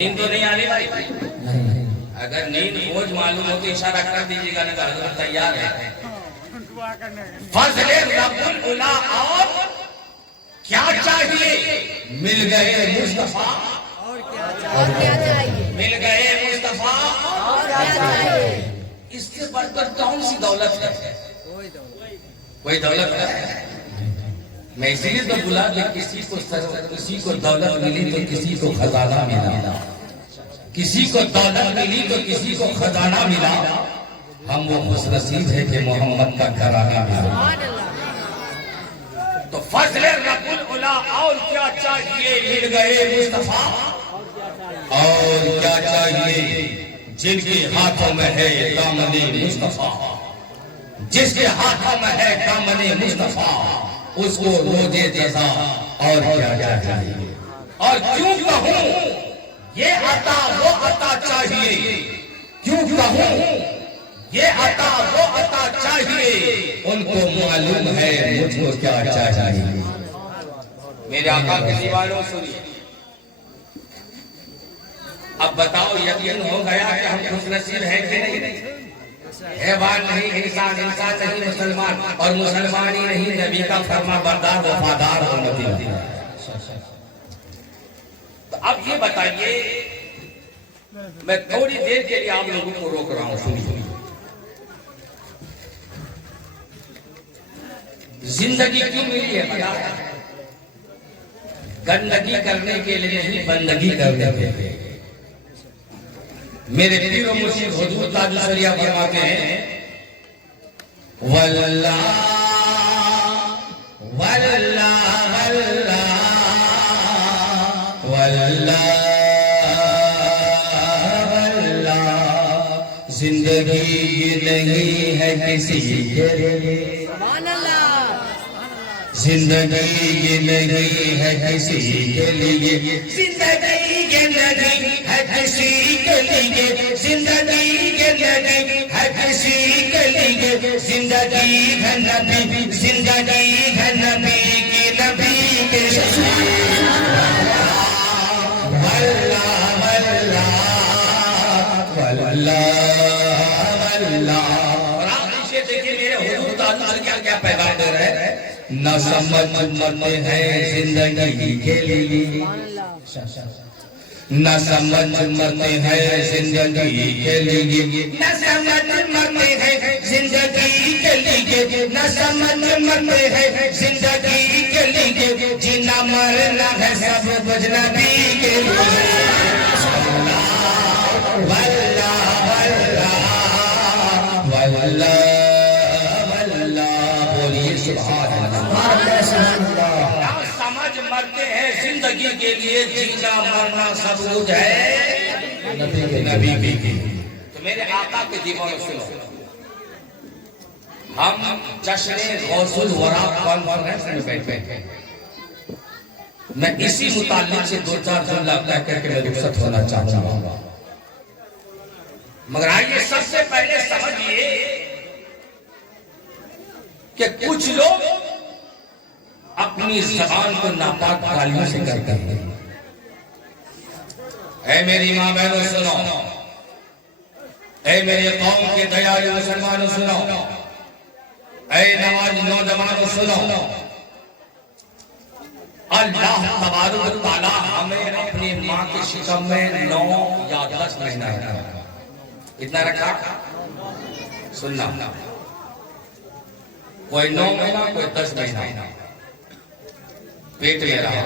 नींद तो नहीं आ रही भाई? नहीं। अगर नींद खोज मालूम हो तो इशारा कर दीजिएगा, नहीं तो हजरत तैयार है। फज़ले रब्बुल उला और क्या चाहिए? मिल गए मुस्तफा और क्या चाहिए? मिल गए मुस्तफा और क्या चाहिए? इससे बढ़कर कौन सी दौलत है? कोई दौलत है? मैं इसीलिए तो बोला कि किसी को दौलत मिली तो किसी को खजाना मिला, किसी को दौलत मिली तो किसी को खजाना मिला। हम वो खुशनसीब है कि मोहम्मद का घराना मिला। तो फज़ले रब्बुल उला और क्या चाहिए? मिल गए मुस्तफा और क्या चाहिए? जिनके हाथों में है दामने मुस्तफा, जिसके हाथों में है दामने मुस्तफा, उसको रोजे जज़ा और क्या चाहिए? और क्यों कहूं ये अता वो अता चाहिए, क्यों कहूं ये अता वो अता चाहिए, उनको मालूम है मुझको क्या चाहिए। मेरे आका के दीवानों सुनिए, अब बताओ यकीन हो गया कि हम खुशनसीब हैं कि नहीं? हैवान नहीं इंसान, इंसान नहीं मुसलमान, और मुसलमान ही नहीं नबी का फरमा बरदार वफादार उम्मती। तो अब ये बताइए, मैं थोड़ी देर के लिए आप लोगों को रोक रहा हूं, सुनिए। जिंदगी क्यों मिली है पता है? गंदगी करने के लिए नहीं, बंदगी करने के लिए। मेरे पीरो मुर्शिद हुजूर ताजुल शरिया फरमाते हैं, वल्ला वल्ला वल्ला वल्ला वल्ला, जिंदगी ये नहीं है किसी के लिए, जिंदगी ये नहीं है किसी के लिए, जिंदगी ये नहीं है किसी के लिए, जिंदगी ये नहीं है किसी के लिए, जिंदगी है नबी, जिंदगी है नबी की, नबी के वल्ला वल्ला वल्ला वल्ला। और आप इसे देखिए, मेरे हुजूर ताजुल क्या क्या पैगाम दे रहे हैं। न समझ मरते हैं जिंदगी के लिए, न समझ मरते हैं जिंदगी के लिए, न समझ मरते हैं जिंदगी के लिए, न समझ मरते हैं जिंदगी के लिए, जीना मरना है सब कुछ नबी के लिए। वल्ला वल्ला वल्ला वल्ला, बोलिए सुभान अल्लाह। समझ मरते हैं जिंदगी के लिए, जीना मरना सब कुछ है नबी की। तो मेरे आका के दीवानों सुनो, हम जश्न गौसुल वरा कॉन्फ्रेंस में बैठे हैं। मैं इसी मुताल्लिक से दो चार जुमला कह करके मैं रुखसत होना चाहता हूँ, मगर आइए सबसे पहले समझिए कि कुछ लोग अपनी ज़बान को नापाक गालियों से करते हैं। ऐ मेरी माँ बहनों सुनो, ऐ मेरे कौम के दयालु मुसलमानों सुनो, ऐ नौजवानों सुनो, अल्लाह तबारक व तआला हमें अपनी माँ के शिकम में 9 या 10 महीना रखा, इतना रखा। सुनना, कोई 9 महीना, कोई 10 महीना पेट में रहा।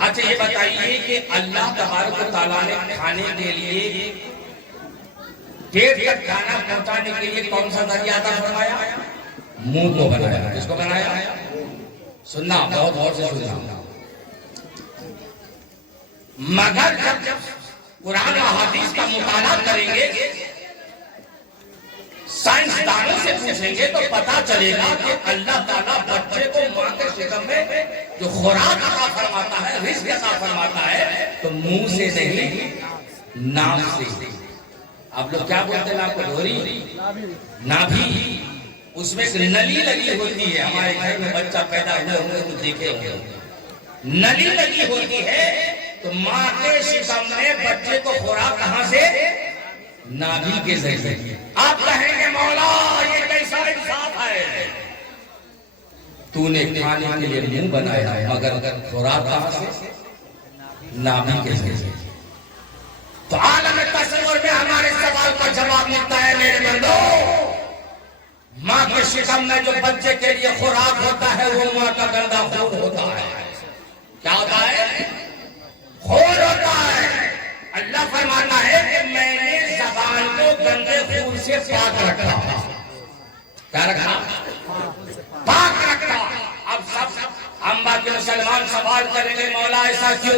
अच्छा ये बताइए कि अल्लाह तबारक व तआला ने खाने के लिए, पेट तक खाना पहुंचाने के लिए कौन सा जरिया अता फरमाया? मुंह को बनाया। किसको बनाया? सुनना, बहुत गौर से सुनना। मगर जब कुरान और हदीस का मुताला करेंगे, साइंसदानों से पूछेंगे तो पता चलेगा कि अल्लाह ताला बच्चे को मां के शिकम में जो खुराक अता फरमाता है, रिज़्क़ अता फरमाता है, तो मुंह से नहीं, नाम से। आप लोग क्या बोलते हैं? आपको डोरी, नाभि, उसमें एक नली लगी होती है। हमारे घर में बच्चा पैदा हुए होंगे तो देखे होंगे, नली लगी होती है तो माँ के शिकम में बच्चे को खुराक कहां से? नाभि के जरिए। आप कहेंगे मौला ये कैसा इंसाफ है, तूने खाने के लिए मुंह बनाया मगर खुराक कहां से? नाभि के जरिए। तो आलम तस्वीर में हमारे सवाल का जवाब मिलता है मेरे बंदो, माँ के शिकम में जो बच्चे के लिए खुराक होता है वो माँ का गंदा खून होता है। क्या होता है? खून होता है। अल्लाह फरमाना है कि मैंने ज़बान को गंदे खून से पाक रखा। क्या रखा? पाक रखा। अब सब अम्बा के मुसलमान सवाल करेंगे मौला ऐसा क्यों?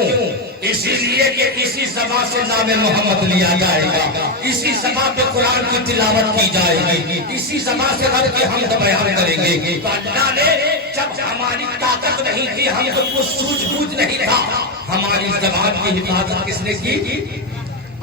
इसीलिए कि इसी ज़बान से नाम मोहम्मद लिया जाएगा, इसी ज़बान पे कुरान की तिलावत की जाएगी, इसी ज़बान से रब की हमद बयान करेंगे। तो अल्लाह ने जब हमारी ताकत नहीं थी, हम तो कुछ सूझबूझ नहीं था, हमारी ज़बान की हिफाजत किसने की?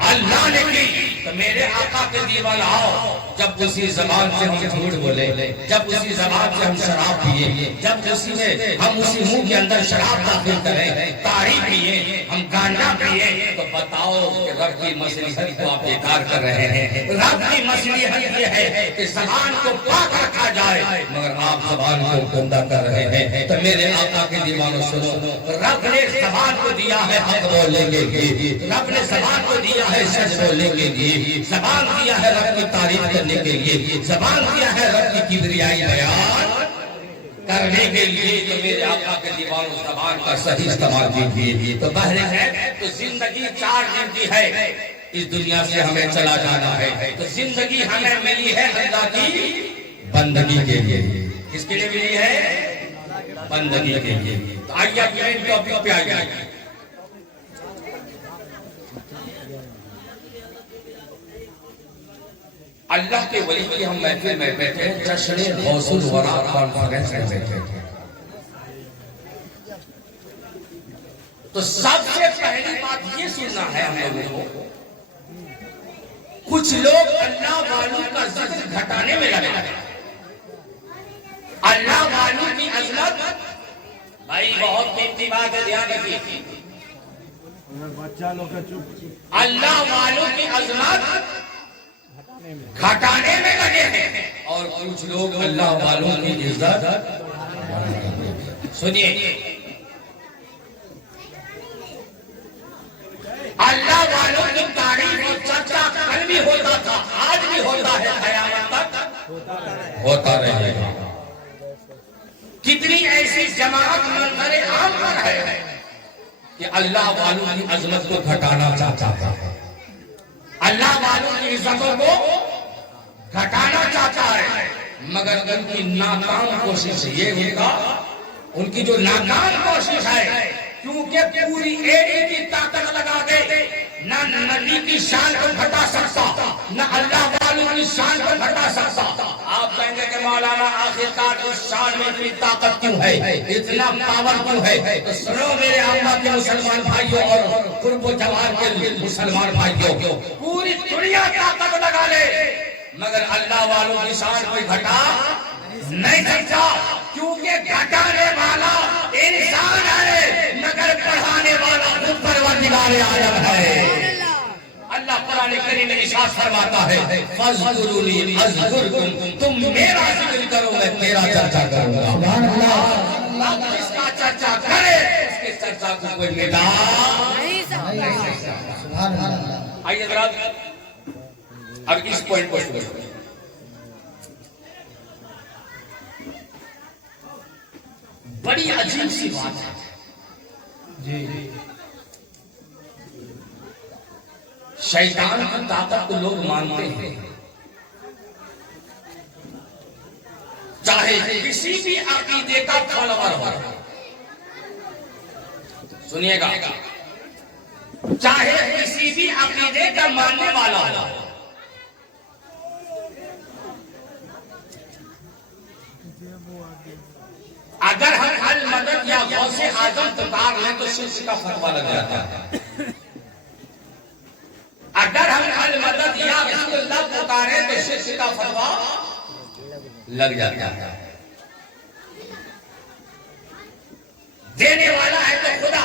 अल्लाह ने की। तो मेरे आका के दीवाना आओ, जब उसी जबान से हम झूठ बोले, जब उसी जबान से हम शराब पिए, जब उसी में हम उसी मुंह के अंदर शराब दाखिल करें, ताड़ी पिए, हम गांजा पिए, तो बताओ कि रब की मसलिहत को आप बेकार कर रहे हैं। रब की मसलिहत ये है कि जबान को पाक रखा जाए, मगर आप जबान को गंदा कर रहे हैं। तो मेरे आका के दीवानों सुनो, रब ने जबान को दिया है हक बोलने के लिए, रब ने जबान को दिया है सच बोलने के लिए, ज़बान दिया है रब की तारीफ करने के लिए, ज़बान दिया है रब की किबरियाई बयान करने के लिए। तो मेरे आका के दीवानों ज़बान का सही इस्तेमाल कीजिए। तो बहरे है तो जिंदगी 4 दिन की है, इस दुनिया से हमें चला जाना है। तो जिंदगी हमें मिली है अल्लाह की बंदगी के लिए। किसके लिए मिली है? बंदगी के लिए। तो आइए मेन टॉपिक पे आइए। अल्लाह के वली की हम महफिल में बैठे हैं, जश्न गौसुल वरा कॉन्फ्रेंस में बैठे हैं। तो सबसे पहली बात ये सुनना है हम लोगों को, कुछ लोग अल्लाह वालों का जिक्र घटाने में लगे। अल्लाह वालों की अजमत भाई बहुत कीमती बात है, ध्यान रखिए। बच्चा लोग का चुप। अल्लाह वालों की अजमत घटाने में लगे हैं और कुछ लोग अल्लाह वालों की इज्जत। सुनिए, अल्लाह वालों की तारीफ और चर्चा कल भी होता था, आज भी होता है, क़यामत तक होता रहेगा। कितनी ऐसी जमात मंजरे आम पर है कि अल्लाह वालों की अजमत को घटाना चाहता है, अल्लाह वालों की इज्जतों को घटाना चाहता है, मगर उनकी नाकाम कोशिश ये होगा, उनकी जो नाकाम कोशिश है, क्योंकि पूरी एड़ी की ताकत लगा दे, न नबी की शान को घटा सकता, न अल्लाह वालों की शान को घटा सकता। आप कहेंगे कि मौलाना आखिरकार उस शान में इतनी ताकत क्यों है, इतना पावर क्यों है? तो सुनो मेरे अम्मा के मुसलमान भाइयों और कुर्बो जवान के मुसलमान भाइयों, पूरी दुनिया ताकत लगा ले, मगर अल्लाह वालों की शान कोई घटा नहीं सकता, क्योंकि घटाने वाला इंसान है, मगर बढ़ाने वाला खुद परवरदिगार आलम है। अल्लाह कुरान करीम में इरशाद फरमाता है, फज़कुरूनी अज़कुरकुम, तुम मेरा जिक्र करो मैं तेरा चर्चा करूंगा। सुभान अल्लाह। अब जिसका चर्चा करे उसके चर्चा को कोई मिटा नहीं सकता। सुभान अल्लाह। आइए जरा अब इस पॉइंट को सुनिए। बड़ी अजीब सी बात है जी, शैतान की ताकत को लोग मानते हैं, चाहे किसी भी अकीदे का फॉलोवर हो। सुनिएगा, चाहे किसी भी अकीदे का मानने वाला हो, अगर हम अल मदद या गौसे आजम पुकार लें तो शिर्क का फतवा लग जाता है। अगर हम अल मदद या रसूलुल्लाह पुकारें तो शिर्क का फतवा लग जाता है। देने वाला है तो खुदा,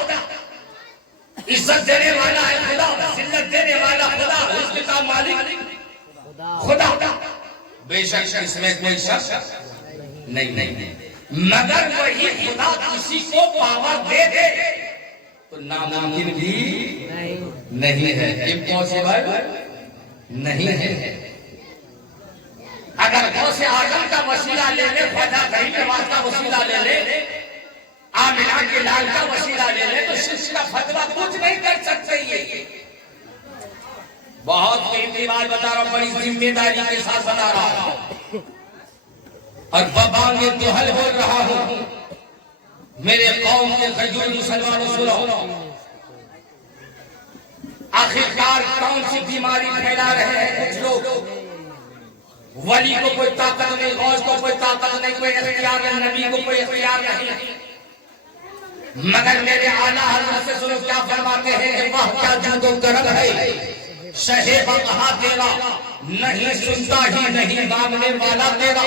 इज्जत देने वाला है खुदा, जिल्लत देने वाला खुदा, रिज़्क़ का मालिक खुदा। बेशक इसमें कोई शक नहीं, मगर वही खुदा किसी को पावर दे दे तो नामुमकिन भी नहीं है, इम्पॉसिबल नहीं है। अगर गौसे आजम का वसीला ले ले, ख्वाजा गरीब नवाज का वसीला ले ले, आमिना के लाल का वसीला ले ले, तो शिर्क का फतवा कुछ नहीं कर सकते। ये बहुत कीमती बात बता रहा हूं, बड़ी जिम्मेदारी के साथ बता रहा हूं और बबांगे दुहल बोल रहा हूं। मेरे कौम के खजूर मुसलमानों सुनो, आखिरकार कौन सी बीमारी फैला रहे हैं कुछ लोग। वली को कोई ताकत नहीं, गौस को कोई ताकत नहीं, कोई इख्तियार नहीं, नबी को कोई इख्तियार नहीं, मगर मेरे आला हज़रत से सुनो क्या फरमाते हैं कि वाह क्या जादू करम है, शहेब कहा तेरा, नहीं सुनता ही नहीं मांगने वाला तेरा,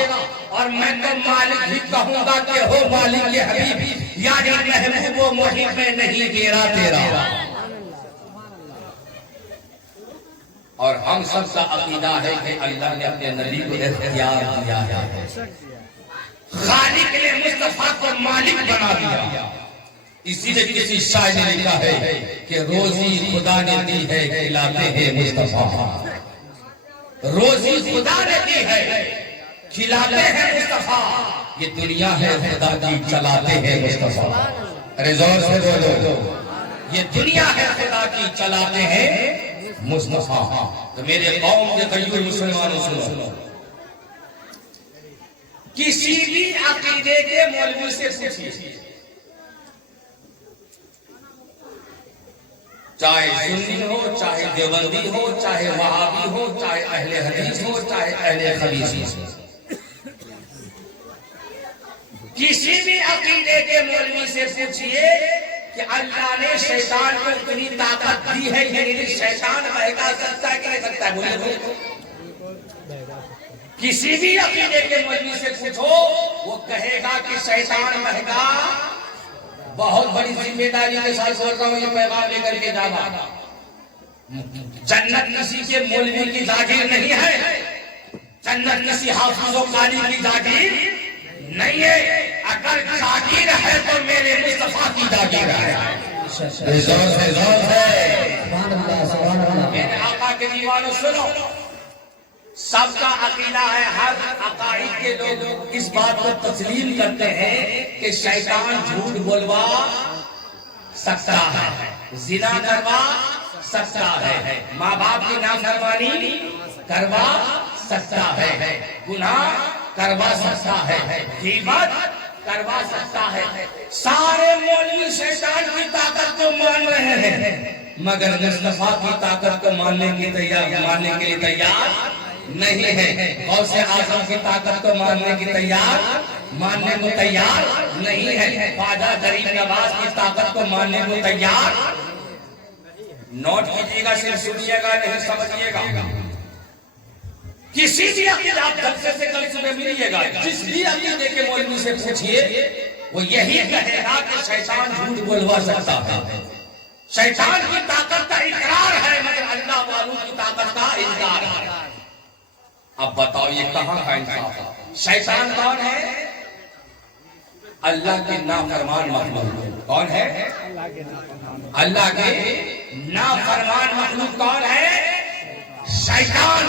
और मैं तो मालिक ही कहूंगा कि हो मालिक के हबीब, यानी महबूब मुहिब में नहीं गिरा तेरा। और हम सब का अकीदा है कि अल्लाह ने अपने नबी को इख्तियार दिया है, खालिक ने मुस्तफा को मालिक बना दिया। इसीलिए किसी शायर ने लिखा है कि रोजी खुदा ने दी है खिलाते हैं मुस्तफा, रोजी खुदा ने दी है खिलाते हैं मुस्तफा, ये दुनिया है खुदा की चलाते हैं मुस्तफा। अरे जोर से बोलो, ये दुनिया है खुदा की चलाते हैं मुस्तफा। तो मेरे कौम के करीब मुसलमानों सुनो, किसी भी अकीदे के मौलवी से पूछिए, चाहे सुन्नी हो, चाहे देवबंदी हो, चाहे वहाबी हो, चाहे अहले हदीस हो, चाहे अहले खबीस हो, किसी भी अकीदे के मौलवी से पूछिए कि अल्लाह ने शैतान को इतनी ताकत दी है कि शैतान बहका सकता है कि नहीं सकता है, बोलिए। किसी भी अकीदे के मौलवी से पूछो, वो कहेगा कि शैतान बहका। बहुत बड़ी जिम्मेदारी के साथ बोल रहा हूं, ये पैगाम लेकर के जाना। जन्नत किसी के मौलवी की जागीर नहीं है, जन्नत किसी हाफिज़ो कारी की जागीर नहीं है। अगर जागीर है तो मेरे मुस्तफा की जागीर है। मेरे आका के दीवानों सुनो, सबका अकीदा है, हर अकाईद के लोग इस बात को तस्लीम करते हैं कि शैतान झूठ बोलवा सकता है, जिना करवा सकता है, माँ बाप की नाफरमानी करवा सकता है, गुनाह करवा सकता है, गीबत करवा सकता है। सारे मौलवी शैतान की ताकत को मान रहे हैं, मगर मुस्तफा की ताकत को मानने के लिए तैयार नहीं है। गौसे आज़म की ताकत को मानने को तैयार नहीं है। ख्वाजा गरीब नवाज की ताकत को मानने को तैयार। नोट कीजिएगा, सिर्फ सुनिएगा नहीं समझिएगा। किसी भी अकीदा आप जलसे से जलसे में मिलिएगा, जिस भी अकीदे के मौलवी से पूछिए, वो यही कहेगा कि शैतान झूठ बोलवा सकता है, शैतान की ताकत का इकरार है, मगर अल्लाह वालों की ताकत का इनकार है। अब बताओ ये कहां का इंसाफ है? शैतान कौन है? अल्लाह के नाफरमान मखलूक। कौन है? अल्लाह के नाफरमान मखलूक कौन है? शैतान।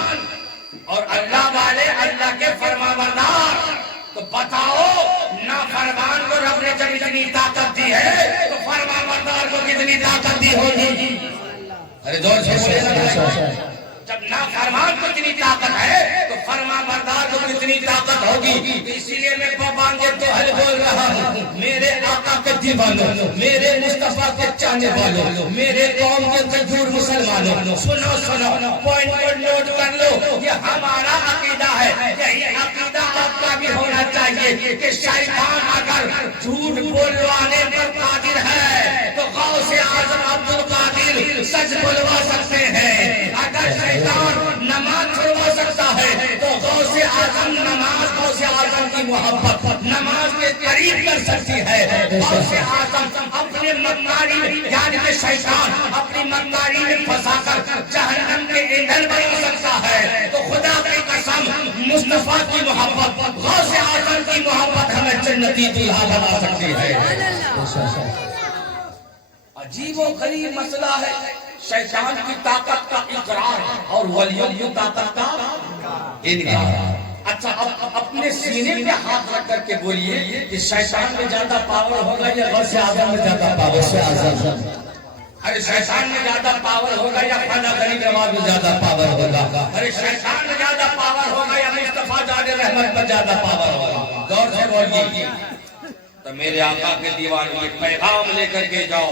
और अल्लाह वाले अल्लाह के फरमाबरदार। तो बताओ, नाफरमान को रब ने जब इतनी ताकत दी है तो फरमाबरदार को कितनी ताकत दी होगी? अरे जोर से बोलिए। जब नाफरमान को इतनी ताकत है तो फरमाबरदार को कितनी ताकत होगी? इसीलिए मैं बबांगे तो हल बोल रहा हूँ, मेरे आका के दीवानों, मेरे मुस्तफा के चाहने वालों, मेरे कौम के खजूर मुसलमानों, सुनो सुनो, पॉइंट पर नोट कर लो, ये हमारा अकीदा है, यही अकीदा आपका भी होना चाहिए कि शैतान अगर झूठ बोलवाने पर कादिर है तो गौसे आज़म अब्दुल कादिर सच बोलवा सकते हैं। अगर शैतान नमाज छुड़वा सकता है तो गौसे आज़म नमाज, गौसे आज़म की मोहब्बत नमाज के करीब कर सकती है। गौसे आज़म अपने अपने मक्कारी में यानी कि शैतान अपनी मक्कारी में फंसाकर जहन्नम के ईंधन बना सकता है, तो खुदा की कसम मुस्तफा की मोहब्बत, गौसे आजम की मोहब्बत हमें जन्नती दूल्हा बना सकती है। अजीबो गरीब मसला है, शैतान की ताकत का इकरार और वलियों की ताकत का इनकार। अच्छा, अब अपने सीने पे हाथ रख करके बोलिए कि शैतान में ज्यादा पावर होगा या गौसे आजम में ज्यादा पावर? से आजम। अरे शैतान में ज्यादा पावर होगा या ख्वाजा गरीब नवाज में ज्यादा पावर होगा? अरे शैतान में ज्यादा पावर होगा या मुस्तफा जादे रहमत में ज्यादा पावर होगा? गौर से बोलिए। तो मेरे आका के दीवान में पैगाम लेकर के जाओ,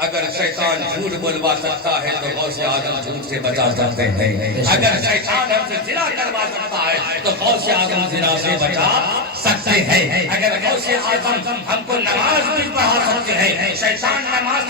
अगर शैतान झूठ बोलवा सकता है तो गौसे आजम झूठ से बचा सकते हैं। अगर शैतान हमसे जिना करवा सकता है तो गौसे आजम जिना से बचा सकते हैं। अगर गौसे आजम हमको नमाज भी पढ़ा सकते हैं, शैतान नमाज